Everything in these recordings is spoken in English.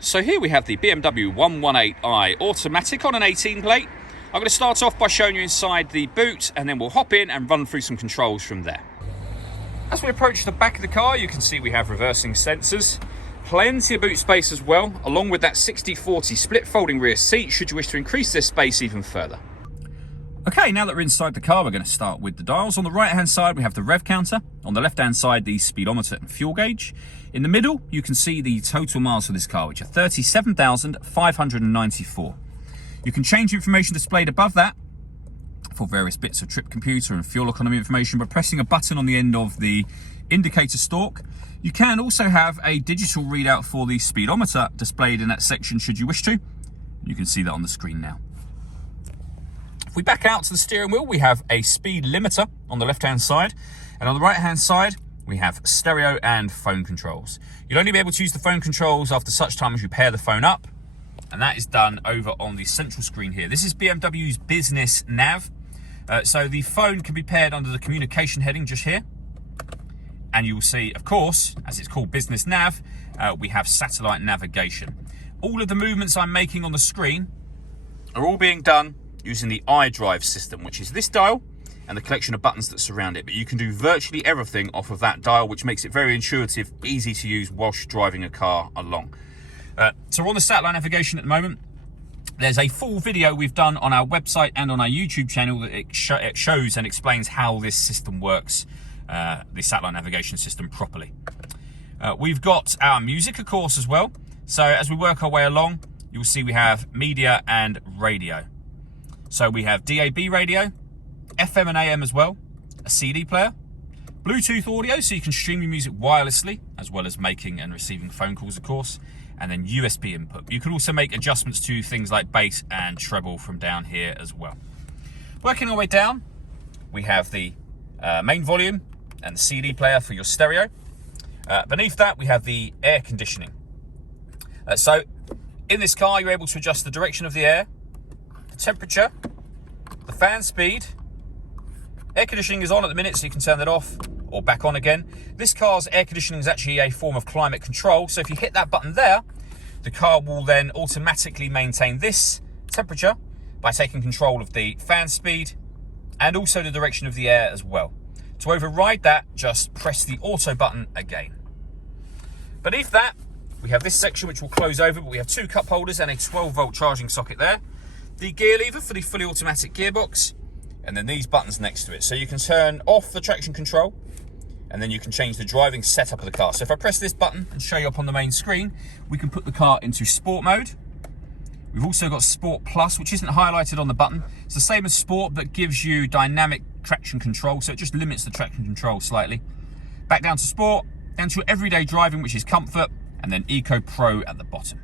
So here we have the BMW 118i automatic on an 18 plate. I'm going to start off by showing you inside the boot, and then we'll hop in and run through some controls from there. As we approach the back of the car, you can see we have reversing sensors, plenty of boot space as well, along with that 60/40 split folding rear seat should you wish to increase this space even further. Okay, now that we're inside the car, we're going to start with the dials. On the right hand side we have the Rev Counter, on the left hand side the speedometer and fuel gauge. In the middle you can see the total miles for this car, which are 37,594. You can change information displayed above that for various bits of trip computer and fuel economy information by pressing a button on the end of the indicator stalk. You can also have a digital readout for the speedometer displayed in that section should you wish to. You can see that on the screen now. If we back out to the steering wheel, we have a speed limiter on the left hand side, and on the right hand side we have stereo and phone controls. You'll only be able to use the phone controls after such time as you pair the phone up, and that is done over on the central screen here. This is BMW's business nav, so the phone can be paired under the communication heading just here, and you will see, of course, as it's called business nav, we have satellite navigation. All of the movements I'm making on the screen are all being done using the iDrive system, which is this dial and the collection of buttons that surround it. But you can do virtually everything off of that dial, which makes it very intuitive, easy to use whilst driving a car along. So we're on the satellite navigation at the moment. There's a full video we've done on our website and on our YouTube channel that it shows and explains how this system works, the satellite navigation system properly. We've got our music, of course, as well. So as we work our way along, you'll see we have media and radio. So we have DAB radio, FM and AM as well, a CD player, Bluetooth audio so you can stream your music wirelessly, as well as making and receiving phone calls, of course, and then USB input. You can also make adjustments to things like bass and treble from down here as well. Working our way down, we have the main volume and the CD player for your stereo. Beneath that, we have the air conditioning. So in this car, you're able to adjust the direction of the air, temperature, the fan speed. Air conditioning is on at the minute, so you can turn that off or back on again. This car's air conditioning is actually a form of climate control, so if you hit that button there, the car will then automatically maintain this temperature by taking control of the fan speed and also the direction of the air as well. To override that, just press the auto button again. Beneath that, we have this section which will close over, but we have two cup holders and a 12-volt charging socket there. The gear lever for the fully automatic gearbox, and then these buttons next to it. So you can turn off the traction control, and then you can change the driving setup of the car. So if I press this button and show you up on the main screen, we can put the car into sport mode. We've also got Sport Plus, which isn't highlighted on the button. It's the same as Sport, but gives you dynamic traction control, so it just limits the traction control slightly. Back down to Sport, down to everyday driving, which is Comfort, and then Eco Pro at the bottom.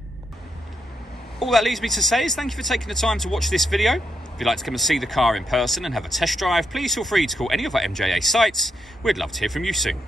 All that leaves me to say is thank you for taking the time to watch this video. If you'd like to come and see the car in person and have a test drive, please feel free to call any of our MJA sites. We'd love to hear from you soon.